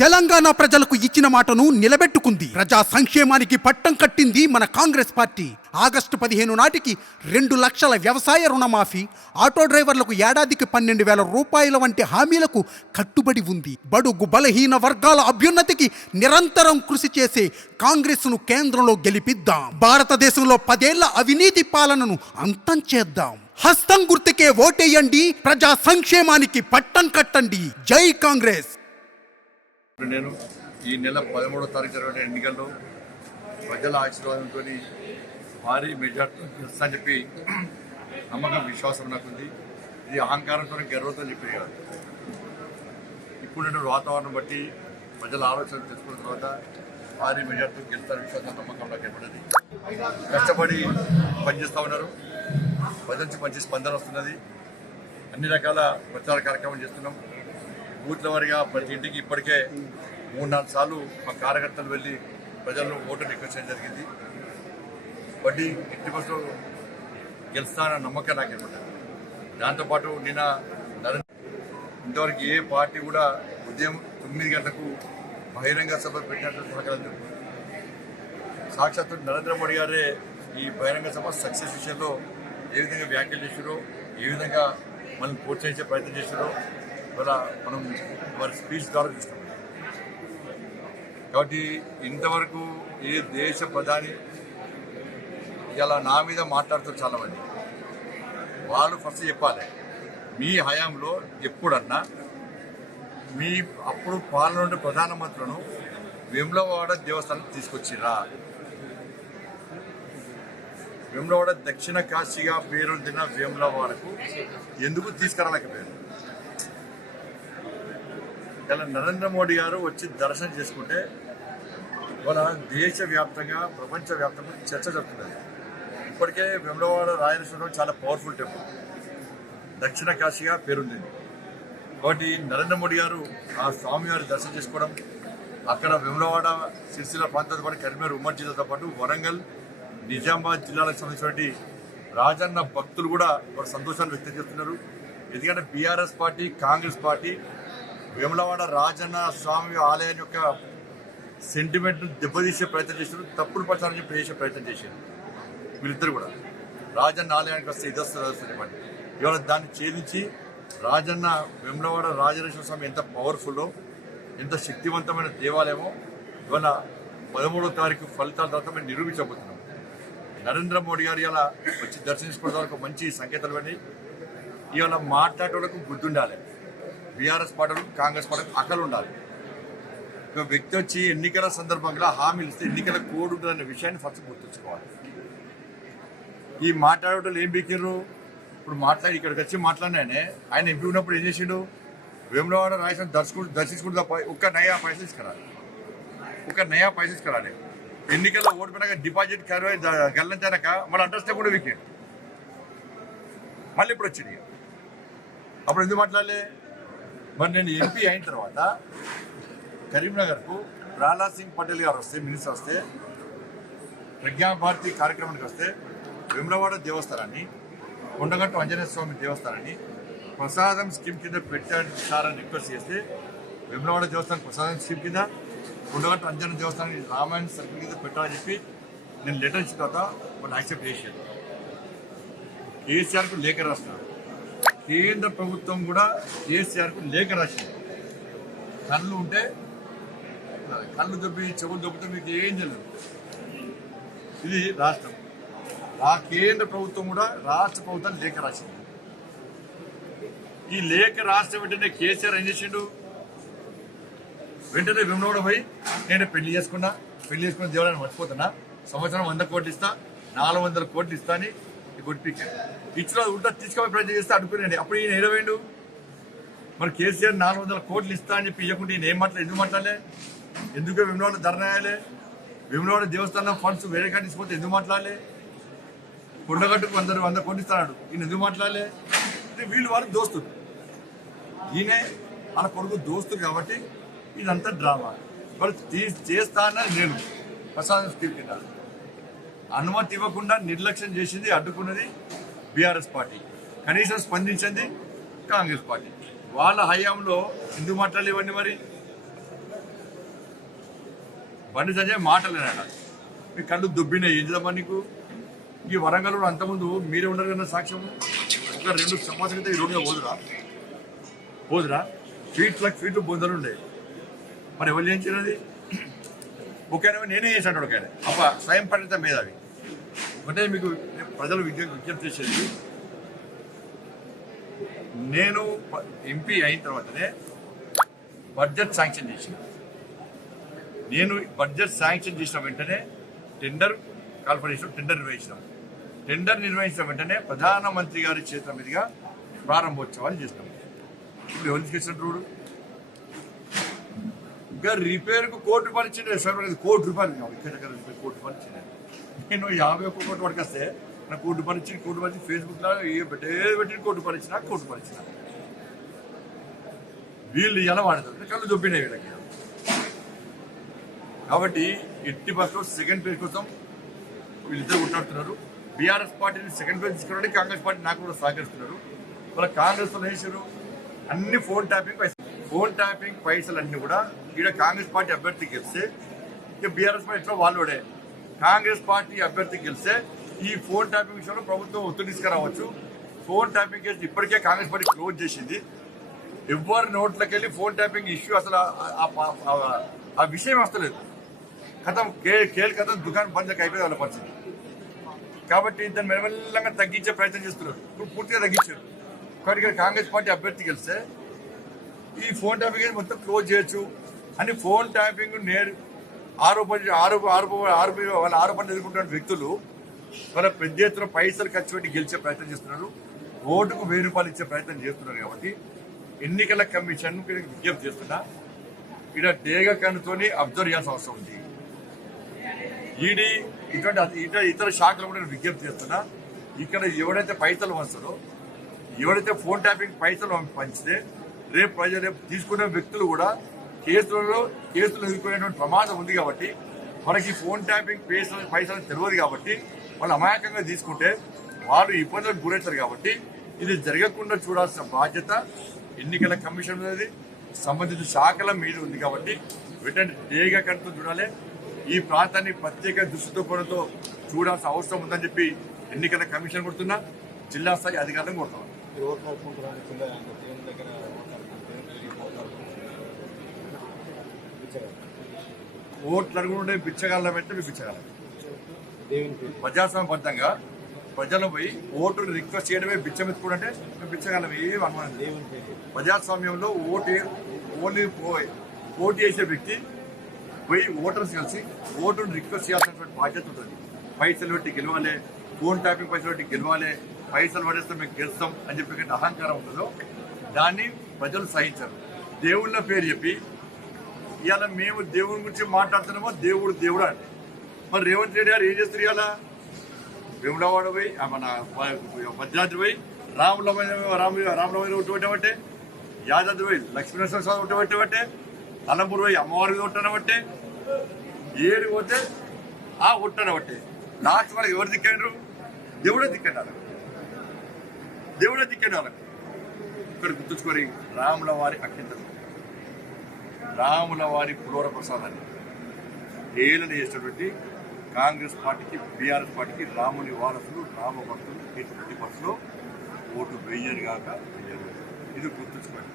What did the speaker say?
తెలంగాణ ప్రజలకు ఇచ్చిన మాటను నిలబెట్టుకుంది. ప్రజా సంక్షేమానికి పట్టం కట్టింది మన కాంగ్రెస్ పార్టీ. ఆగస్టు 15 నాటికి 2 లక్షల వ్యవసాయ రుణమాఫీ, ఆటో డ్రైవర్లకు ఏడాదికి 12,000 రూపాయల వంటి హామీలకు కట్టుబడి ఉంది. బడుగు బలహీన వర్గాల అభ్యున్నతికి నిరంతరం కృషి చేసే కాంగ్రెస్ను కేంద్రంలో గెలిపిద్దాం. భారతదేశంలో 10 ఏళ్ల అవినీతి పాలనను అంతం చేద్దాం. హస్తం గుర్తుకే ఓటేయండి. ప్రజా సంక్షేమానికి పట్టం కట్టండి. జై కాంగ్రెస్. నేను ఈ నెల 13వ తారీఖు జరిగిన ఎన్నికల్లో ప్రజల ఆశీర్వాదంతో భారీ మెజార్టీ గెలుస్తానని చెప్పి నమ్మకం, విశ్వాసం నాకుంది. ఇది అహంకారంతో, గర్వంతో చెప్పేది కాదు. ఇప్పుడున్న వాతావరణం బట్టి ప్రజల ఆలోచన తెలుసుకున్న తర్వాత భారీ మెజార్టీ గెలుస్తారని విశ్వాసం, నమ్మకం నాకు ఏర్పడింది. కష్టపడి పనిచేస్తూ ఉన్నారు. ప్రజల నుంచి మంచి స్పందన వస్తున్నది. అన్ని రకాల ప్రచార కార్యక్రమం చేస్తున్నాం. బూత్ల వారిగా ప్రతి ఇంటికి ఇప్పటికే 3-4 సార్లు మా కార్యకర్తలు వెళ్ళి ప్రజలను ఓటు రిక్వెస్ట్ చేయడం జరిగింది. బట్టి 80% గెలుస్తానన్న నమ్మకం నాకు ఏర్పడ్డది. దాంతోపాటు నిన్న ఇంతవరకు ఏ పార్టీ కూడా ఉదయం 9 గంటలకు బహిరంగ సభ పెట్టినట్టు సహకారం. సాక్షాత్తు నరేంద్ర మోడీ గారే ఈ బహిరంగ సభ సక్సెస్ విషయంలో ఏ విధంగా వ్యాఖ్యలు చేశారో, ఏ విధంగా మనం ప్రోత్సహించే ప్రయత్నం చేశారో ఇవాళ మనం వారి స్పీచ్ ద్వారా చూస్తాం. కాబట్టి ఇంతవరకు ఏ దేశ ప్రధాని ఇలా నా మీద మాట్లాడుతూ చాలామంది వాళ్ళు ఫస్ట్ చెప్పాలి, మీ హయాంలో ఎప్పుడన్నా మీ అప్పుడు పాలన ఉండే ప్రధానమంత్రులను వేములవాడ దేవస్థానం తీసుకొచ్చిరా? వేములవాడ దక్షిణ కాశీగా పేరొందిన వేములవాడకు ఎందుకు తీసుకురాలేకపోయారు? ఇలా నరేంద్ర మోడీ గారు వచ్చి దర్శనం చేసుకుంటే మన దేశవ్యాప్తంగా, ప్రపంచవ్యాప్తంగా చర్చ జరుగుతున్నది. ఇప్పటికే వేములవాడ రాజేశ్వరం చాలా పవర్ఫుల్ టెంపుల్, దక్షిణ కాశీగా పేరుంది. కాబట్టి నరేంద్ర మోడీ గారు ఆ స్వామివారి దర్శనం చేసుకోవడం, అక్కడ వేములవాడ, సిరిసిల్ల ప్రాంతాలతో పాటు కరీంనగర్ ఉమ్మడి జిల్లాతో పాటు వరంగల్, నిజామాబాద్ జిల్లాలకు సంబంధించినటువంటి రాజన్న భక్తులు కూడా వారు సంతోషాన్ని వ్యక్తం చేస్తున్నారు. ఎందుకంటే బీఆర్ఎస్ పార్టీ, కాంగ్రెస్ పార్టీ వేములవాడ రాజన్న స్వామి ఆలయం యొక్క సెంటిమెంట్ను దెబ్బతీసే ప్రయత్నం చేశారు. తప్పుడు ప్రచారం చెప్పి చేసే ప్రయత్నం చేశారు. వీళ్ళిద్దరు కూడా రాజన్న ఆలయానికి వస్తే ఇదొస్తుంది. ఇవాళ దాన్ని ఛేదించి రాజన్న వేములవాడ రాజరాజేశ్వర స్వామి ఎంత పవర్ఫుల్లో, ఎంత శక్తివంతమైన దేవాలయమో ఇవాళ 13వ తారీఖు ఫలితాల తర్వాత మేము నిరూపించబోతున్నాం. నరేంద్ర మోడీ గారు ఇలా వచ్చి దర్శించుకోవడం వరకు మంచి సంకేతాలు పడి ఇవాళ మాట్లాడేటోళ్ళకు బుద్ధి ఉండాలి. బీఆర్ఎస్ పార్టీలు, కాంగ్రెస్ పార్టీలు అకలు ఉండాలి. ఒక వ్యక్తి వచ్చి ఎన్నికల సందర్భంగా హామీలు ఇస్తే ఎన్నికల కోడ్ ఉంటుందనే విషయాన్ని ఫస్ట్ గుర్తుంచుకోవాలి. ఈ మాట్లాడేటోళ్ళు ఏం బీకిర్రు? ఇప్పుడు ఇక్కడికి వచ్చి మాట్లాడినాయనే ఆయన ఎంపీ ఉన్నప్పుడు ఏం చేసిండు? వేములవాడ రాజేశ్వరం దర్శించుకుంటూ ఒక్క నయా పైసలు తీసుకురాలి. ఎన్నికల్లో ఓడిపోయినాక డిపాజిట్ గల్లంచాక మన అడ్రస్ కూడా వీకెండ్ మళ్ళీ ఇప్పుడు వచ్చింది. అప్పుడు ఎందుకు మాట్లాడలే? మరి నేను ఎంపీ అయిన తర్వాత కరీంనగర్కు ప్రహ్లాద్ సింగ్ పటేల్ గారు వస్తే, మినిస్టర్ వస్తే, ప్రజ్ఞాభారతి కార్యక్రమానికి వస్తే వేములవాడ దేవస్థానాన్ని, కొండగట్టు ఆంజనేయ స్వామి దేవస్థానాన్ని ప్రసాదం స్కీమ్ కింద పెట్టారని రిక్వెస్ట్ చేస్తే వేములవాడ దేవస్థానం ప్రసాదం స్కీమ్ కింద, కొండగట్టు ఆంజనేయ దేవస్థానాన్ని రామాయణ సర్కిల్ కింద పెట్టాలని చెప్పి నేను లెటర్ ఇచ్చిన తర్వాత వాళ్ళు యాక్సెప్ట్ చేశారు. కేసీఆర్కు లేఖ రాస్తున్నారు. కేంద్ర ప్రభుత్వం కూడా కేసీఆర్కు లేఖ రాసింది. కళ్ళు ఉంటే కళ్ళు దొబ్బి, చెవులు దొబ్బితే మీకు ఏం తెలియదు. ఇది రాష్ట్రం. ఆ కేంద్ర ప్రభుత్వం కూడా రాష్ట్ర ప్రభుత్వాన్ని లేఖ రాసింది. ఈ లేఖ రాష్ట్రం వెంటనే కేసీఆర్ ఏం చేసిండు? వెంటనే వేములవాడ పోయి నేను పెళ్లి చేసుకున్న దేవాలయాన్ని మర్చిపోతున్నా, సంవత్సరం 100 కోట్లు ఇస్తా, 400 కోట్లు ఇస్తా అని కొట్టిపించాడు. ఇచ్చిన ఉంటా తీసుకునే ప్రయత్నం చేస్తే అడుగుతున్నాండి. అప్పుడు ఈయన ఏడవేండు? మరి కేసీఆర్ 400 కోట్లు ఇస్తా అని చెప్పి ఇవ్వకుండా ఈయన ఎందుకు మాట్లాడలే? ఎందుకు వేములవాడ ధర్నా వేయాలి? వేములవాడ దేవస్థానం ఫండ్స్ వేరే కాడ తీసుకుపోతే ఎందుకు మాట్లాడలే? కొండగట్టుకు 100 కోట్లు ఇస్తాడు, ఈయన ఎందుకు మాట్లాడలే? వీళ్ళు వాళ్ళు దోస్తులు, ఈయన వాళ్ళ కొడుకు దోస్తులు. కాబట్టి ఇదంతా డ్రామా. వాళ్ళు చేస్తానని నేను ప్రసాదం స్కీమ్ కింద అనుమతి ఇవ్వకుండా నిర్లక్ష్యం చేసింది, అడ్డుకున్నది బీఆర్ఎస్ పార్టీ. కనీసం స్పందించింది కాంగ్రెస్ పార్టీ. వాళ్ళ హయాంలో ఎందుకు మాట్లాడలేవన్నీ? మరి బండి సంజయ్ మాటలేనాడ మీ కళ్ళు దుబ్బినాయి ఏంటమ్మా నీకు? ఈ వరంగల్లో అంతకుముందు మీరే ఉండరు కదా సాక్ష్యం. ఒక 2 సంవత్సరాల క్రితం ఈ రోడ్డుగా పోదురా ఫీట్లు బొందలు ఉండే. మరి ఎవరు ఏం చేయలేదు? ఒకనే నేనే చేశాడు ఒక అప్ప స్వయం పరిణిత మేధావి. అంటే మీకు ప్రజలు విజ్ఞప్తి చేసేది, నేను ఎంపీ అయిన తర్వాతనే బడ్జెట్ శాంక్షన్ చేసిన. నేను బడ్జెట్ శాంక్షన్ చేసిన వెంటనే టెండర్ నిర్వహించినాం. టెండర్ నిర్వహించిన వెంటనే ప్రధానమంత్రి గారి చేతుల మీదుగా ప్రారంభోత్సవాలు చేసినాం. ఇప్పుడు ఎవరు తీసుకొచ్చిన రోడ్డు ఇంకా రిపేర్కు ₹1 కోటి ఇచ్చిండే. ₹1 కోటి ఇక్కడ ₹1 కోటి ఇచ్చిండే. నేను 51 కోటి వరకు వస్తే నాకు ₹1 కోటి ఇచ్చి ₹1 కోటి ఫేస్బుక్లో పెట్టి ₹1 కోటి ఇచ్చిన ₹1 కోటి ఇచ్చిన. వీళ్ళు ఎలా వాడతారు? కళ్ళు దొబ్బినాయి వీళ్ళకి. కాబట్టి ఎట్టి బస్సులో సెకండ్ ఫేజ్ కోసం వీళ్ళిద్దరు కొట్లాడుతున్నారు. బీఆర్ఎస్ పార్టీని సెకండ్ ఫేజ్ తీసుకోవడానికి కాంగ్రెస్ పార్టీ నాకు కూడా సహకరిస్తున్నారు. వాళ్ళ కాంగ్రెస్ లో వేసారు అన్ని ఫోన్ ట్యాపింగ్ పైసలు అన్ని కూడా ఇక్కడ కాంగ్రెస్ పార్టీ అభ్యర్థి గెలిస్తే ఇక బీఆర్ఎస్ పార్టీ ఎట్లా వాళ్ళోడే. కాంగ్రెస్ పార్టీ అభ్యర్థి గెలిస్తే ఈ ఫోన్ ట్యాపింగ్ విషయంలో ప్రభుత్వం ఒత్తిడి తీసుకురావచ్చు. ఫోన్ ట్యాపింగ్ కేసు ఇప్పటికే కాంగ్రెస్ పార్టీ క్లోజ్ చేసింది. ఎవరి నోట్లోకి వెళ్ళి ఫోన్ ట్యాపింగ్ ఇష్యూ అసలు ఆ విషయం వస్తలేదు. కథం దుకాణం బంద్కి అయిపోయి వాళ్ళ పరిస్థితి. కాబట్టి దాన్ని మెల్లమెల్లంగా తగ్గించే ప్రయత్నం చేస్తున్నారు. ఇప్పుడు పూర్తిగా తగ్గించారు. కాబట్టి ఇక్కడ కాంగ్రెస్ పార్టీ అభ్యర్థి గెలిస్తే ఈ ఫోన్ ట్యాపింగ్ మొత్తం క్లోజ్ చేయొచ్చు అని ఫోన్ ట్యాపింగ్ ఆరోపణలు ఎదుర్కొంటున్న వ్యక్తులు వాళ్ళ పెద్ద ఎత్తున పైసలు ఖర్చు పెట్టి గెలిచే ప్రయత్నం చేస్తున్నారు. ఓటుకు ₹1000 ఇచ్చే ప్రయత్నం చేస్తున్నారు. కాబట్టి ఎన్నికల కమిషన్ విజ్ఞప్తి చేస్తున్నా, ఇక్కడ డేగ కన్నుతోని అబ్జర్వ్ చేయాల్సిన అవసరం ఉంది. ఈడీ ఇటువంటి ఇతర శాఖలు కూడా విజ్ఞప్తి చేస్తున్నా, ఇక్కడ ఎవడైతే పైసలు వస్తాడో, ఎవడైతే ఫోన్ ట్యాపింగ్ పైసలు పంచితే రేపు తీసుకునే వ్యక్తులు కూడా కేసులు ఎదుర్కొనేటువంటి ప్రమాదం ఉంది. కాబట్టి మనకి ఫోన్ ట్యాపింగ్ పైసలు తెలియదు. కాబట్టి వాళ్ళు అమాయకంగా తీసుకుంటే వాళ్ళు ఇబ్బందులకు గురవుతారు. కాబట్టి ఇది జరగకుండా చూడాల్సిన బాధ్యత ఎన్నికల కమిషన్ అనేది సంబంధిత శాఖల మీద ఉంది. కాబట్టి వెంటనే డేగా కనుక చూడాలి. ఈ ప్రాంతాన్ని ప్రత్యేక దృష్టితో కొనతో చూడాల్సిన అవసరం ఉందని చెప్పి ఎన్నికల కమిషన్ కొడుతున్నా, జిల్లా స్థాయి అధికారులను కొడుతున్నాం. ఓట్లు అడుగుంటే బిచ్చగాళ్ళ వెంట బిచ్చగాళ్ళ ప్రజాస్వామ్యబద్ధంగా ప్రజలు పోయి ఓటును రిక్వెస్ట్ చేయడమే బిచ్చం ఎత్తుకుంటే మేము బిచ్చగాళ్ళం ఏమి అనుమానం. ప్రజాస్వామ్యంలో పోటీ చేసే వ్యక్తి పోయి ఓటర్స్ కలిసి ఓటును రిక్వెస్ట్ చేయాల్సినటువంటి బాధ్యత ఉంటుంది. పైసలు పెట్టి గెలవాలి, ఫోన్ ట్యాపింగ్ పైసలు పెట్టి గెలవాలి, పైసలు పడేస్తే మేము గెలుస్తాం అని చెప్పి అహంకారం ఉంటుందో దాన్ని ప్రజలు సహించరు. దేవుళ్ళ పేరు చెప్పి ఇవాళ మేము దేవుని గురించి మాట్లాడుతున్నామో దేవుడు అంటే మరి రేవంత్ రెడ్డి గారు ఏం చేస్తారు? ఇవాళ వేములవాడ పోయి మన భద్రాద్రి పోయి రాములమైన ఒట్టుబట్టే, యాదాద్రి పోయి లక్ష్మీనరసింహ స్వామి ఒట్టుబట్టే, అలంపూర్ పోయి అమ్మవారి ఒట్టనబట్టే, ఏడు పోతే ఆ ఒట్టనబట్టే. లాస్ట్ వరకు ఎవరు దిక్కండ్రు? దేవుడే దిక్కండి వాళ్ళకి. ఇక్కడ గుర్తుంచుకొని రాముల వారి అక్షింతలు, రాముల వారి పులోర ప్రసాదాన్ని ఏలన చేసినటువంటి కాంగ్రెస్ పార్టీకి, బీఆర్ఎస్ పార్టీకి రాముని వారసులు, రామ భక్తులు ఎటువంటి బస్సులో ఓటు వేయరు కాక ఇది గుర్తుంచుకోండి.